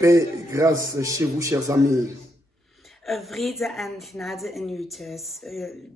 Paix et grâce chez vous, chers amis. Vrede en genade in uw thuis,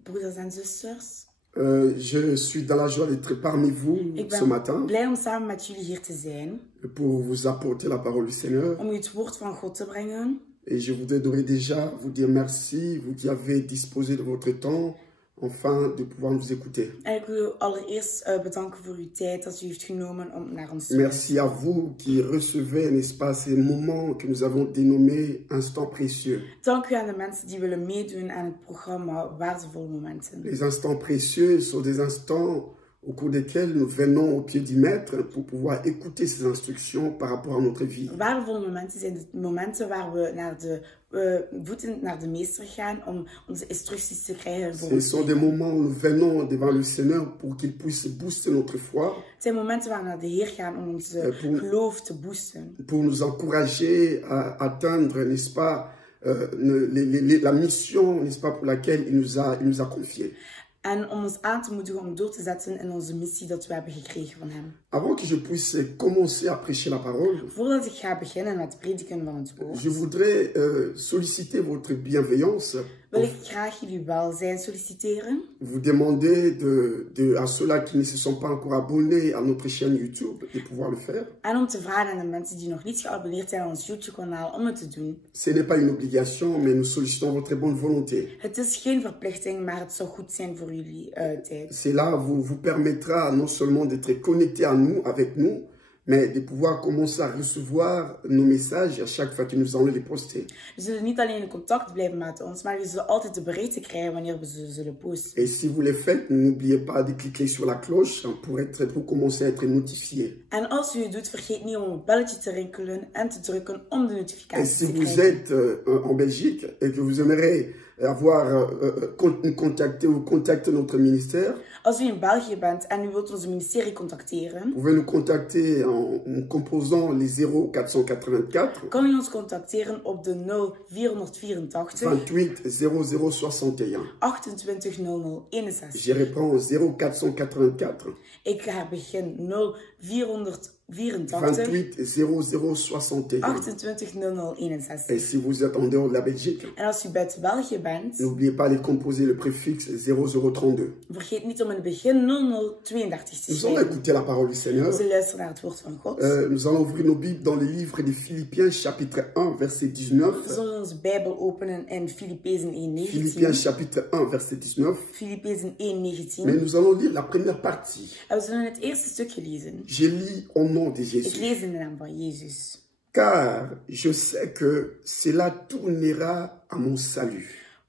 broeders en zusters. Je suis dans la joie d'être parmi vous ce matin Blij om samen met jullie hier te zijn. pour vous apporter la parole du Seigneur. Om u het woord van God te brengen. Et je voudrais d'ores déjà vous dire merci, vous qui avez disposé de votre temps, afin de pouvoir nous écouter. En ik wil u allereerst bedanken voor uw tijd dat u heeft genomen om naar ons te Merci à vous qui recevez, n'est-ce pas, ces moments que nous avons dénommés instants précieux. Dank u aan de mensen die willen meedoen aan het programma Waardevolle Momenten. Les instants précieux sont des instants au cours desquels nous venons au pied du Maître pour pouvoir écouter ses instructions par rapport à notre vie. Waardevolle momenten zijn de momenten waar we naar de voeten naar de meester gaan om onze instructies te krijgen. Ce sont des moments où nous venons devant le Seigneur pour qu'il puisse booster notre foi. Het zijn momenten waar we naar de Heer gaan om onze geloof te boosten. Pour nous encourager à atteindre, n'est-ce pas, la mission, n'est-ce pas, pour laquelle il nous a confié. En om ons aan te moedigen om door te zetten in onze missie dat we hebben gekregen van hem. Avant que je puisse commencer à prêcher la parole, Voordat ik ga beginnen met prediken van het woord, je voudrais solliciter votre bienveillance. wil ik graag jullie welzijn solliciteren. Vous demander à ceux-là qui ne se sont pas encore abonnés à notre chaîne YouTube de pouvoir le faire. En om te vragen aan de mensen die nog niet geabonneerd zijn aan ons YouTube-kanaal om het te doen. Ce n'est pas une obligation, mais nous sollicitons votre bonne volonté. Het is geen verplichting, maar het zou goed zijn voor jullie tijd. Cela vous permettra non seulement d'être connecté à nous, avec nous, mais de pouvoir commencer à recevoir nos messages à chaque fois que nous allons les poster. We zullen niet alleen in contact blijven met ons, maar we zullen altijd de berichten krijgen wanneer we ze zullen posten. Et si vous le faites, n'oubliez pas de cliquer sur la cloche pour commencer à être notifié. En als u het doet, vergeet niet om het belletje te rinkelen en te drukken om de Et notificaties si te vous krijgen. êtes en Belgique et que vous aimeriez nous contacter notre ministère, Als u in België bent en u wilt onze ministerie contacteren, vous pouvez nous contacter en composant les 0484 kan u ons contacteren op de 0484 28 0061. 28 00 61. Je reprends 0484 Ik ga begin 0484 28 0061. 28 00 61. Et si vous êtes en dehors de la Belgique, En als u buiten België bent, n'oubliez pas de composer le préfixe 0032. vergeet niet om in het begin 0032 te Nous allons schrijven. écouter la parole du Seigneur. We luisteren naar het woord van God. Nous allons ouvrir nos Bibles dans le livre de Philippiens, chapitre 1, verset 19. We zullen onze Bijbel openen in Filippenzen 1:19. Philippiens, chapitre 1, verset 19. Filippenzen 1:19. Mais nous allons lire la première partie. En we zullen het eerste stukje lezen. Je lis au nom de Ik Jésus. lees in de naam van Jezus. Car je sais que cela tournera à mon salut.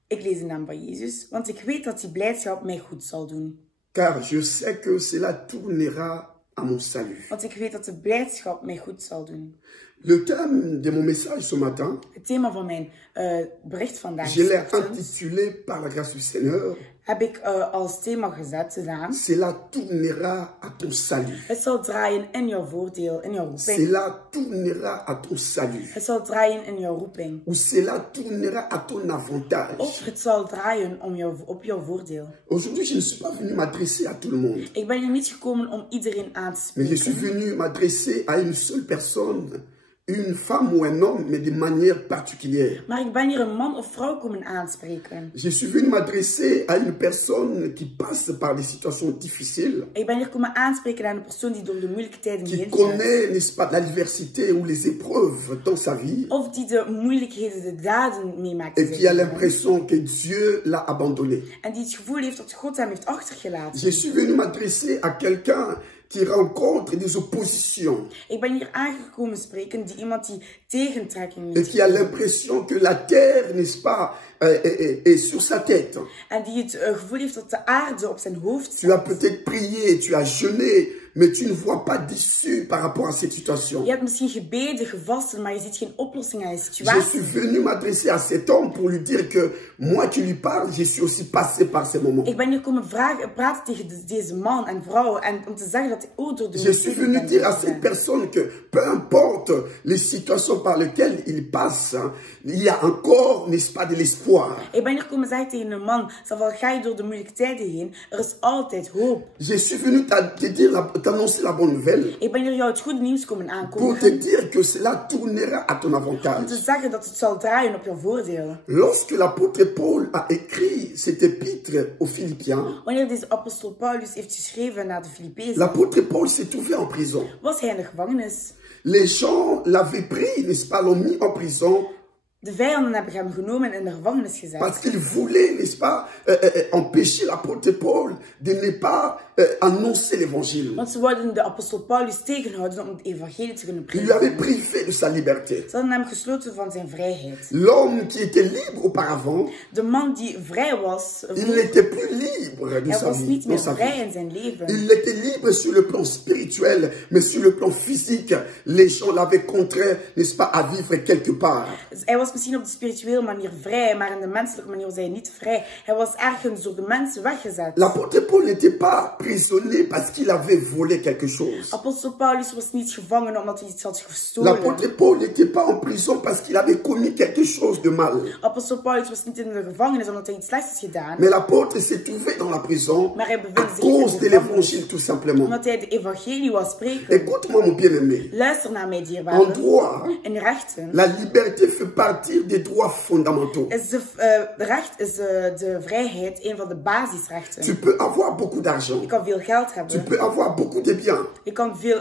Ik lees in de naam van Jezus, want ik weet dat die blijdschap mij goed zal doen. Car je sais que cela tournera à mon salut. Want ik weet dat de blijdschap mij goed zal doen. Le thème de mon message ce matin, Het thema van mijn bericht vandaag je l'ai intitulé par la grâce du Seigneur, heb ik als thema gezet te staan. cela tournera à ton salut. Het zal draaien in jouw voordeel, in jouw roeping. Cela tournera à ton salut. Het zal draaien in jouw roeping. Ou cela tournera à ton avantage. Of het zal draaien op jouw voordeel. Aujourd'hui, je ne suis pas venu m'adresser à tout le monde. Ik ben hier niet gekomen om iedereen aan te Mais je suis spreken. venu m'adresser à une seule personne, une femme ou un homme, mais de manière particulière. Maar ik ben hier een man of vrouw komen aanspreken. Je suis venu m'adresser à une personne qui passe par des situations difficiles, Ik ben hier komen aanspreken aan een persoon die door de moeilijke tijden qui heen gaat. connaît, n'est-ce pas, la diversité ou les épreuves dans sa vie, Of die de moeilijkheden, de daden meemaakt. in et zijn qui a leven. l'impression que Dieu l'a abandonné. En die het gevoel heeft dat God hem heeft achtergelaten. Je suis venu m'adresser à quelqu'un qui rencontre des oppositions Ik ben hier aangekomen spreken die iemand die tegentrekkingen et heeft. qui a l'impression que la terre, n'est-ce pas, est sur sa tête. En die het gevoel heeft dat de aarde op zijn hoofd Tu as staat. peut-être prié, tu as jeûné, mais tu ne vois pas d'issue par rapport à cette situation. Je hebt misschien gebeden, gevasten, maar je ziet geen oplossing aan je Je suis situatie. venu m'adresser à cet homme pour lui dire que moi qui lui parle, je suis aussi passé par ces moments. Ik ben hier komen praten tegen deze man en vrouw en om te zeggen dat ik ook door de Je suis venu ben dire à gegaan. cette personne que peu importe les situations par lesquelles il passe, il y a encore, n'est-ce pas, de l'espoir espoir. Ik ben hier komen zeggen tegen een man, zelfs al ga je door de moeilijke tijden heen, er is altijd hoop. Je suis venu t'annoncer la bonne nouvelle Ik ben hier jou het goede nieuws komen pour te aankondigen. dire que cela tournera à ton Om avantage. te zeggen dat het zal draaien op jouw voordeel. Lorsque l'apôtre Paul a écrit cet épître aux Philippiens, Wanneer deze apostel Paulus heeft geschreven naar de Filippezen, l'apôtre Paul s'est trouvé en prison. was hij in de gevangenis. Les gens l'avaient pris, n'est-ce pas, l'ont mis en prison De vijanden hebben hem genomen en in de gevangenis gezet. parce qu'ils voulaient, n'est-ce pas, empêcher l'apôtre Paul de ne pas annoncer l'évangile. Want ze wilden de apostel Paulus tegenhouden om het evangelie te kunnen Ils lui avaient prediken. privé de sa liberté. Ze hadden hem gesloten van zijn vrijheid. L'homme qui était libre auparavant, De man die vrij was, il n'était plus libre de hij sa was vie, niet dans meer sa vrij vie. in zijn leven. Il était libre sur le plan spirituel, mais sur le plan physique, les gens l'avaient contraint, n'est-ce pas, à vivre quelque part. Dus hij was misschien op de spirituele manier vrij, maar in de menselijke manier was hij niet vrij. Hij was ergens door de mensen weggezet. L'apôtre Paul n'était pas prisonnier parce qu'il avait volé quelque chose. Apostel Paulus was niet gevangen omdat hij iets had gestolen. L'apôtre Paul n'était pas en prison parce qu'il avait commis quelque chose de mal. Apostel Paulus was niet in de gevangenis omdat hij iets slechts had gedaan. Mais l'apôtre s'est trouvé dans la prison Maar hij à bevindt zich cause in de de gevangenis l'évangile tout simplement. omdat hij de evangelie wou spreken. Écoute-moi mon bien-aimé. Luister naar mij, En dierbare. droit, In rechten la liberté fait partie des droits fondamentaux. is de recht is de vrijheid een van de basisrechten. Tu peux avoir beaucoup d'argent. Je kan veel geld Tu hebben. peux avoir beaucoup de biens. Je kan veel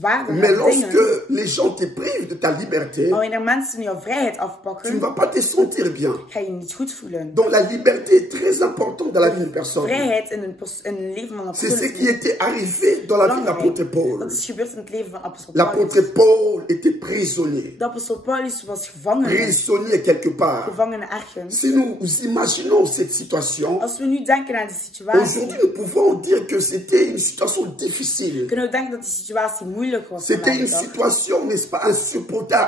waarde Mais hebben dingen. lorsque les gens te privent de ta liberté, Maar wanneer mensen jouw vrijheid tu ne afpakken, vas pas te sentir bien. ga je je niet goed voelen. Donc la liberté est très importante dans la vie d'une personne. Vrijheid in een leven van een C'est ce persoon qui était arrivé dans la vie de l'apôtre Paul. Dat is gebeurd in het leven van apostel Paulus. L'apôtre Paul était prisonnier. De apostel Paulus was gevangen. Prisonnier quelque part. Gevangen ergens. Si nous imaginons cette situation, Als we nu denken aan de situatie, aujourd'hui nous pouvons dire que c'était une situation difficile. kunnen we denken dat de situatie moeilijk was. C'était une vandaag. situation, n'est-ce pas,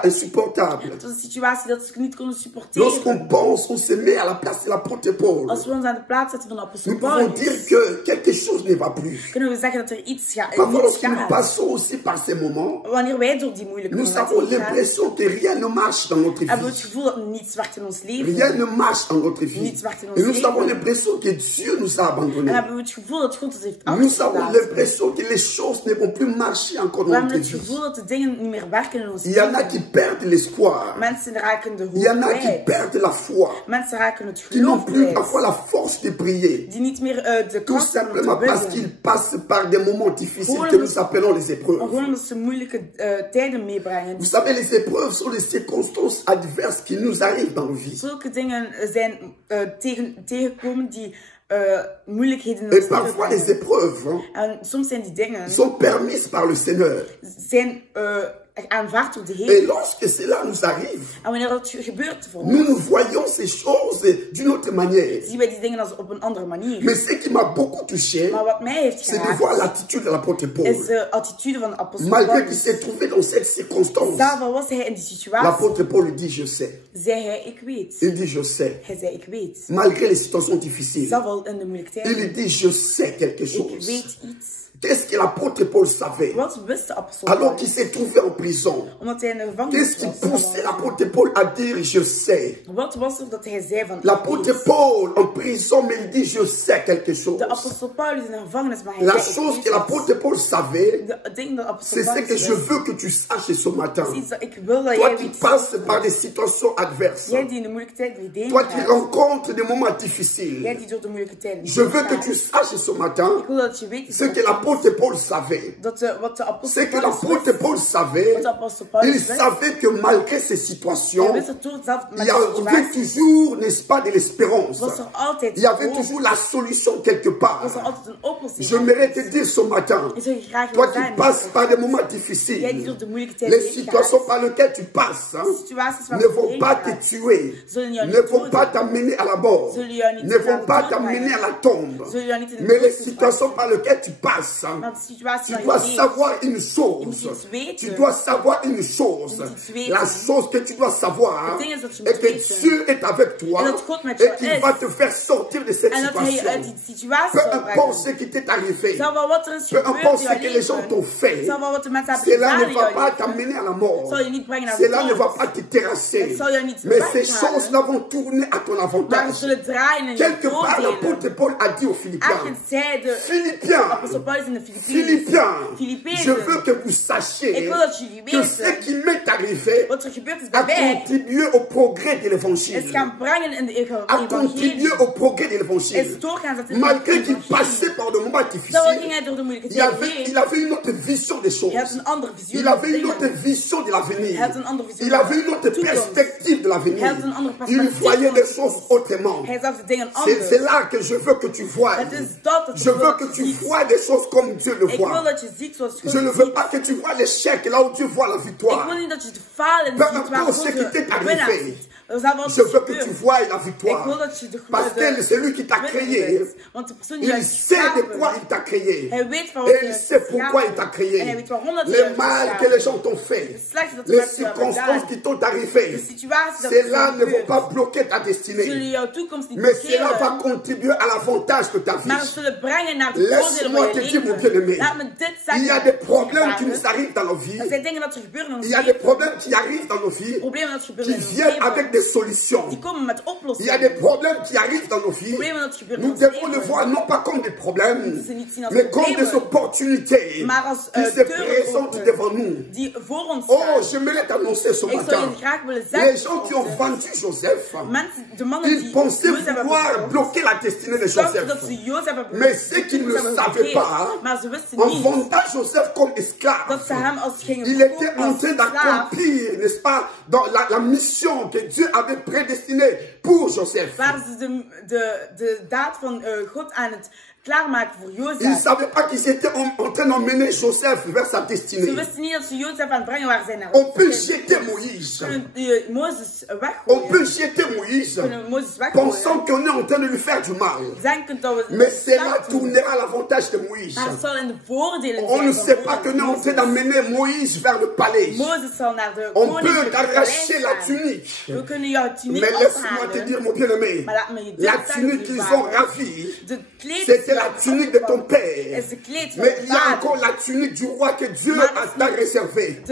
insupportable. Het was een situatie dat ze niet konden supporteren. Lorsqu'on pense, on se met à la place de l'apôtre Paul. Als we ons aan de plaats zetten van de apostel Nous pouvons dire Paulus, que quelque chose ne va plus. kunnen we zeggen dat er iets Parfois, niet lorsque nous gaat. passons aussi par ces moments, Wanneer wij door die moeilijke nous avons momenten gaan, l'impression que rien ne marche dans notre hebben we het vie. gevoel dat niets werkt in ons leven. Rien ne marche dans notre vie. Niets werkt in ons Et nous leven. avons l'impression que Dieu nous a En abandonnés. hebben we het gevoel dat God ons heeft Nous avons afgelaten. l'impression que les choses ne vont plus marcher encore We dans hebben notre het vie. gevoel dat de dingen niet meer werken in ons Il y en a leven. qui perdent l'espoir. Mensen raken de Il y en hoop a qui kwijt. perdent la foi. Mensen raken het Qui n'ont geloof plus kwijt. parfois la force de prier. Die niet meer de Tout kracht hebben om simplement te parce bidden. qu'ils passent par des moments difficiles que nous appelons les épreuves. Gewoon omdat ze moeilijke tijden meebrengen. Vous savez, les épreuves sont les circonstances adverses qui nous arrivent dans nos vies. Zulke dingen zijn tegenkomen die moeilijkheden in Et ons parfois, les leven brengen. épreuves En soms zijn die dingen sont permises par le Seigneur. zijn aanvaard door de Et Heer. lorsque cela nous arrive, En wanneer dat gebeurt voor nous ons, voyons ces choses d'une autre manière. zien wij die dingen als op een andere manier. Mais ce qui m'a beaucoup touché, Maar wat mij heeft c'est de voir geraakt, l'attitude de l'apôtre Paul. is de attitude van de apostel Malgré qu'il Paulus. s'est trouvé dans cette circonstance, Zelf al was hij in die situatie, l'apôtre Paul dit je sais. zei hij, ik weet. Il dit je sais. Hij zei, ik weet. Malgré les situations difficiles, Zelf al in de moeilijke il tijden. dit je sais quelque Ik chose. weet iets. Qu'est-ce que l'apôtre Paul savait Wat wist de apostel alors qu'il Paulus? s'est trouvé en prison? Omdat hij in de Qu'est-ce gevangenis qui was. poussait l'apôtre Paul à dire je sais? Wat was er dat hij zei van, ik L'apôtre weet? Paul en prison, mais il dit je sais quelque chose. De apostel Paulus in de gevangenis, maar hij La zei, ik chose weet que iets. l'apôtre Paul savait, De ding dat apostel c'est ce Paulus que je wist, veux que tu saches ce matin. is iets dat ik wil dat Toi jij qui weet. passes par des situations adverses, Jij die in de moeilijke tijden die toi qui gaat. rencontres des moments Jij difficiles, die door de moeilijke tijden je veux que gaat. tu saches ce matin Ik wil dat je weet ce que l'apôtre Paul savait. wat de apostel C'est que Paulus l'apôtre wist. Paul savait, Wat de apostel Paulus il wist. savait que malgré ces Hij situations, wist dat door zelf il met y de avait situatie toujours, n'est-ce pas, de l'espérance. was er altijd Il y avait hoop. toujours la solution quelque Was er part. altijd een oplossing. J'aimerais te dire ce matin, Ik zou je graag toi willen qui zijn. passes par des moments Jij die difficiles, door de moeilijke tijden les heen situations gaat. par lesquelles tu passes hein, Situaties waar ne je vont heen pas te gaat, tuer, zullen jou ne niet vont doden. pas t'amener à la mort, Zullen jou niet ne naar vont de pas dood t'amener brengen. à la tombe. Zullen jou niet in de Mais les dood situations brengen. par lesquelles tu passes passe, maar de situatie tu waar dois je savoir une Je chose. moet iets weten. Tu dois savoir une chose. Je moet iets weten. La chose que tu dois savoir Het ding is dat je est moet que weten. Dieu est avec toi En dat God met et jou qu'il is. va te faire sortir de cette En dat hij je uit situation. die situatie Peu zal importe ce brengen. qui t'est arrivé, Zal wel wat er is peu gebeurd importe in ce jouw que les gens leven. t'ont fait, Zal wel wat de mensen hebben cela gedaan ne in va jouw pas leven. t'amener à la mort. Zal je niet brengen naar de Cela ne va dood. pas te terrasser. Het zal jou niet Mais ces weghalen. choses-là vont tourner à ton Maar ze avantage. zullen draaien in je Quelque part, voordelen. l'apôtre Paul a dit aux Philippiens, Eigenlijk zei de Philippiens, apostel Paulus in de Filipijnen. Philippiens, Filipijnen. je veux que vous sachiez Ik wil dat jullie que ce weten qui m'est arrivé wat er gebeurd is bij a mij. contribué au progrès de Is l'évangile. gaan brengen in de A contribué evangelie. au progrès de Is l'évangile. doorgaan zetten in de Malgré qu'il evangelie. passait par de moments Zo ging difficiles, hij door de moeilijke il tijden avait heen. une autre vision des choses. Hij had een andere visie. Il avait une autre vision de l'avenir. Hij had een andere visie. Il avait une autre perspective de l'avenir. Hij had een andere Il perspectief. voyait des choses autrement. Hij zag de dingen C'est anders. là que je veux que tu vois. Het is dat Je veux que tu vois des choses comme Dieu le Ik wil voit. dat je ziet zoals God Je ne ziet. veux pas que tu vois l'échec là où Dieu voit la Ik victoire. wil niet dat je de falen Peu ziet waar importe God ce qui t'est de winnaar arrivé. ziet. Er zal wel Je veux que gebeuren. tu vois la Ik wil victoire. dat je de Parce que c'est lui qui t'a créé. Want de persoon die jou Il heeft sait de geschapen, quoi il t'a créé. hij weet waarom Et je il hebt sait pourquoi il geschapen. t'a En créé. hij weet waarom dat je Les hebt mal geschapen. que les gens t'ont fait. Het slechte dat de Les mensen hebben circonstances gedaan. qui t'ont De arrivé. situatie dat Cela er ne vont gebeurt. pas bloquer ta Zullen destinée. jouw toekomst niet Mais cela va blokkeren. contribuer à l'avantage de ta Maar ze vie. zullen brengen naar de Laisse-moi voordelen van te je dire, mon leven. bien-aimé. Laat me dit Il zeggen. y a des problèmes qui dierbare. nous arrivent dans nos vies. Er zijn dingen dat er gebeuren in ons Il y a des leven. problèmes qui arrivent dans nos vies. Problemen dat gebeuren Qui in ons viennent leven. avec des solutions. Die komen met Il y a oplossingen. des problèmes qui arrivent dans nos vies. Problemen dat gebeuren in Nous ons devons le leven. voir non pas comme des problèmes, Ze niet zien als mais comme des problemen. opportunités Maar als qui se deuren présentent openen. devant nous. Die voor ons Oh, staan. j'aimerais t'annoncer ce Ik zou matin. je graag willen Les zeggen. gens qui ont vendu Joseph, Mensen, de mannen ils die pensaient Jozef hebben vouloir verkocht, bloquer la destinée de dachten dat Joseph. ze Jozef hebben Mais ce qu'ils ne hebben savaient gegeven. pas, Maar ze wisten en niet vendant Joseph comme dat esclave, ze hem als gingen il était verkopen en als train slaaf. d'accomplir, n'est-ce pas, dans la mission que Dieu avait prédestinée pour Joseph. Waren ze de daad van God aan het klaarmaken voor Ils Jozef. ne savaient pas qu'ils étaient en train d'emmener Joseph vers sa Ze destinée. wisten niet dat ze Jozef aan het brengen waren zijn naar On peut jeter Moïse. Mozes On weggooien. peut jeter Moïse, Kunnen Mozes weggooien. pensant qu'on est en train de lui faire du mal. Denken dat we Mais cela slecht doen. tournera à l'avantage de Moïse. Maar het zal in de voordelen On ne zijn sait van pas qu'on est en train Mozes. d'emmener Moïse vers le palais. Mozes zal naar de On koning peut t'arracher la tunique. We kunnen jouw tuniek Mais laisse-moi te ophalen. dire, mon bien-aimé, Maar laat me je dit la zeggen, tunique qu'ils dierbare. ont ravie, De kleed c'était la tunique de ton père. is de kleed van Mais de il y a vader. encore la tunique du roi que Dieu Maar a réservée.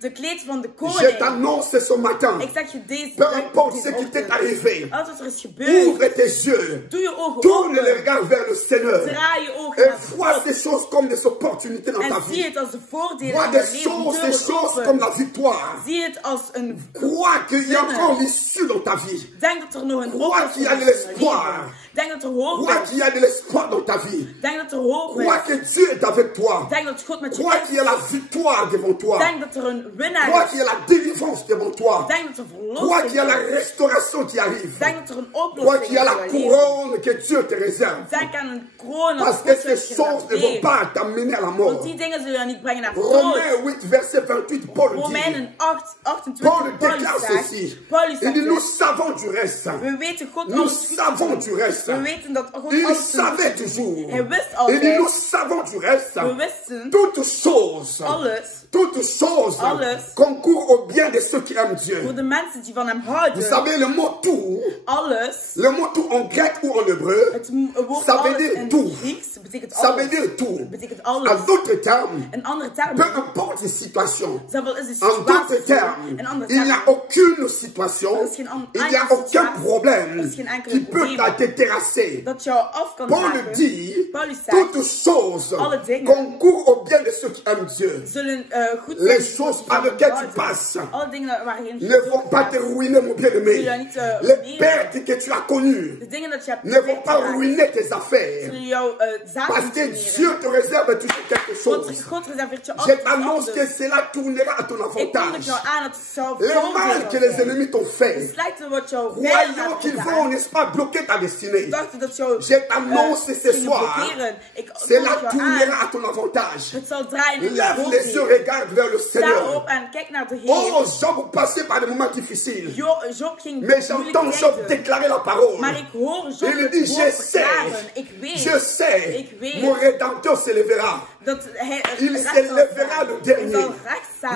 De kleed van de Je koning. t'annonce ce matin, Ik zeg je deze peu importe ce qui t'est arrivé, Alles wat er is gebeurd. ouvre tes yeux, Doe je ogen tourne les open. regards vers le Seigneur Draai je ogen et naar vois God. ces choses comme des opportunités dans ta En zie vie. het als de voordelen Vois in des je leven. choses, Deuren des choses open. comme la victoire. Zie het als een... Crois qu'il y a encore l'issue dans ta vie. Denk dat er nog een Crois oplossing qu'il y is a in de je l'espoir. leven. Denk dat er hoop Crois is. qu'il y a de l'espoir dans ta vie. Denk dat er hoop Crois is. que Dieu est avec toi. Denk dat God met je Crois qu'il y a is. la victoire devant toi. Denk dat er een winnaar Crois is. qu'il y a la délivrance devant toi. Denk dat er Crois verlossing qu'il y a la is. restauration qui arrive. Denk dat er een Crois oplossing qu'il y a la is in je leven. couronne que Dieu te réserve. Denk aan een kroon als Parce que God ces je choses ne vont geeft. pas t'amener à la Want mort. die dingen zullen je niet brengen naar dood. Romains 8, verset 28, Paul dit. Romeinen 8, 28, Paul Paulus déclare zegt, ceci. Paulus Il dit, zegt, nous savons du reste. we weten God Nous alles goed savons doet. du reste. We weten dat God Il alles savait doet. toujours. Hij wist Il dit, nous altijd. savons du reste. We wisten Toutes choses, alles toutes choses Alles. concourent au bien de ceux qui aiment Dieu. voor de mensen die van hem Vous houden. savez, le mot tout, Alles. le mot tout en grec ou en hébreu, Het woord Ça veut alles dire in tout. Grieks betekent ça veut alles. dire tout. Betekent En alles. d'autres termes, Een andere peu term. importe les situations, Zowel is de en d'autres situatie. termes, Een andere il n'y a term. aucune situation, Er is geen il n'y a enkele aucun situatie, problème er is geen enkele qui peut probleem te terrasser. Dat jou af kan Paul maken. dit, Paulus zegt, toutes choses Alle dingen. concourent au bien de ceux qui aiment Dieu. zullen goed Les zijn. choses par lesquelles tu passes Alle dingen waarin je ne vont pas te ruiner, mon bien-aimé. Zullen jou niet Les ruïneren. pertes que tu as connues De dingen dat je hebt ne vont pas kwijtgeraakt, ruiner tes affaires. zullen jouw zaken Parce que ruïneren. Dieu te réserve toujours quelque chose. God reserveert je Je altijd t'annonce que anders. cela tournera à ton Ik kondig avantage. jou aan dat het zou Les mal que les voordelen ennemis t'ont Het fait, slechte wat jouw croyant qu'ils vont, n'est-ce pas, bloquer ta destinée. dachten dat jou Je t'annonce ce gingen soir, blokkeren. Ik cela kondig jou tournera aan. à ton avantage. Het zal draaien in je Lève les yeux, voordelen. regarde vers le sta Seigneur. op en kijk naar de Heer. Oh, Job passait par des moments difficiles. Job ging Mais j'entends Job tijden. déclarer la parole. Maar ik hoor Job Il het dit, woord je verklaren. sais, Ik weet je sais, mon Rédempteur s'élèvera. dat hij Il s'élèvera le dernier.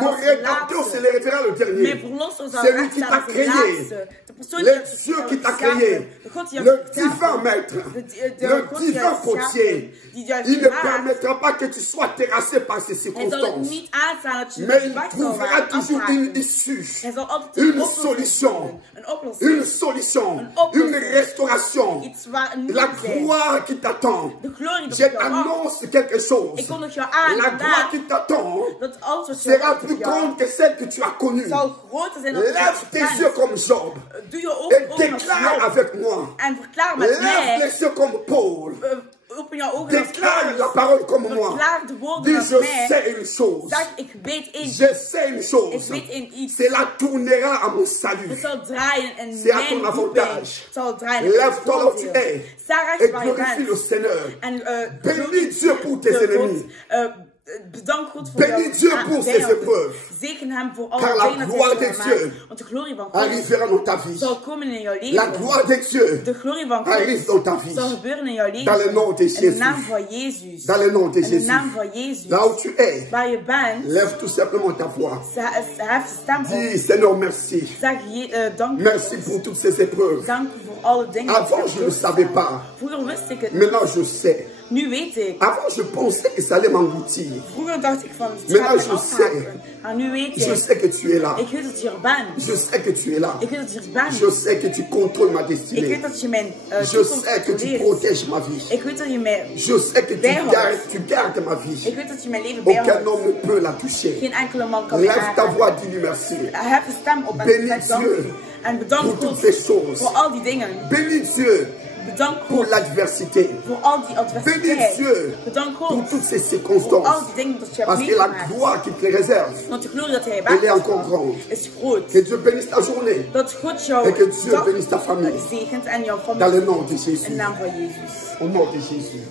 Mon Rédempteur s'élèvera le dernier. Mijn verlosser zal C'est lui recht qui staan t'a als de créé. laatste. De persoon Le die Dieu qui t'a geschapen. créé. De God die Le jou divin geschapen. maître. De Le God die jou divin geschapen. potier. Die jou Il ne gemaakt. permettra pas que tu sois terrassé par ces Hij zal het circonstances. niet aanstaan dat je Mais il zwart zal trouvera toujours une afhaken. issue. Hij zal altijd Une oplossing solution. vinden. Een oplossing. Une solution. Een oplossing. Une restauration. Iets waar een La nieuw zijn. gloire qui t'attend. De glorie dat Je op jou wacht. t'annonce quelque chose. Ik kondig jou aan La gloire vandaag qui t'attend dat alles wat je sera wacht plus op jou grande que celle que tu as connue. zal groter zijn dan wat je Lève tes hebt yeux gekend. comme Job Doe je ogen et open als déclare Job. avec moi. En verklaar met Lève mij. les yeux comme Paul. Open jouw ogen als Déclare la Paulus. parole comme moi. Verklaar de woorden Dis, als je mij. sais une chose. Zeg, ik weet één. Je sais une chose. Ik weet één iets. Cela tournera à mon Het salut. zal draaien en C'est à mijn ton roeping avantage. zal draaien en Lève-toi là où tu voordeel. es. Sta Et rechts waar je glorifie le bent. Seigneur. En Bénis Dieu pour tes ennemis. bedank God voor Bénis Dieu pour ses épreuves. Zegen hem voor alle Car la dingen gloire dat hij de heeft Dieu gemaakt. Want de glorie van God Arrivera dans ta vie. zal komen in jouw leven. La gloire de Dieu De glorie van God arrive dans ta vie. zal gebeuren in jouw leven. Dans le nom de In de Jésus. naam van Jezus. Dans le nom de In de Jésus. naam van Jezus. Là où tu es, Waar je bent, lève tout simplement ta voix. hef je stem op. Dis, Seigneur, merci. Zeg dank Merci pour toutes ces épreuves. Dank voor alle dingen. Avant, je ne savais pas. Vroeger wist ik het. Maintenant, je sais. Nu weet ik. Avant, je pensais que ça allait m'engloutir. Vroeger dacht ik van het Maintenant, gaat me je afhaken. Maar nu weet Je ik. sais que tu es là. Ik weet dat je er bent. Je sais que tu es là. Ik weet dat je er bent. Je sais que tu contrôles ma Ik destinée. weet dat je mijn Je toekomst sais que tu controleert. protèges ma vie. Ik weet dat je mij Je sais que bijhoudt. tu gardes ma vie. Ik weet dat je mijn leven Aucun bijhoudt. homme ne peut la toucher. Geen enkele man kan mij Lève ta aanraken. voix, dis-lui merci. Hef je stem op en Bénis zeg dank Dieu u. En bedank pour toutes God ces choses. voor al die dingen. Bénis Dieu Bedank pour God l'adversité. voor al die Bénis adversiteit. Dieu Bedank pour God toutes ces voor al circonstances. die dingen dat je hebt Parce que la meegemaakt. gloire qui te les réserve, Want de glorie dat hij elle est waard encore grande. is groot. Que Dieu bénisse ta journée. Dat God jou Et que Dieu dag bénisse ta famille. zegent en jouw Dans le familie. nom de In Jésus. de naam van Jezus. Au nom de Jésus.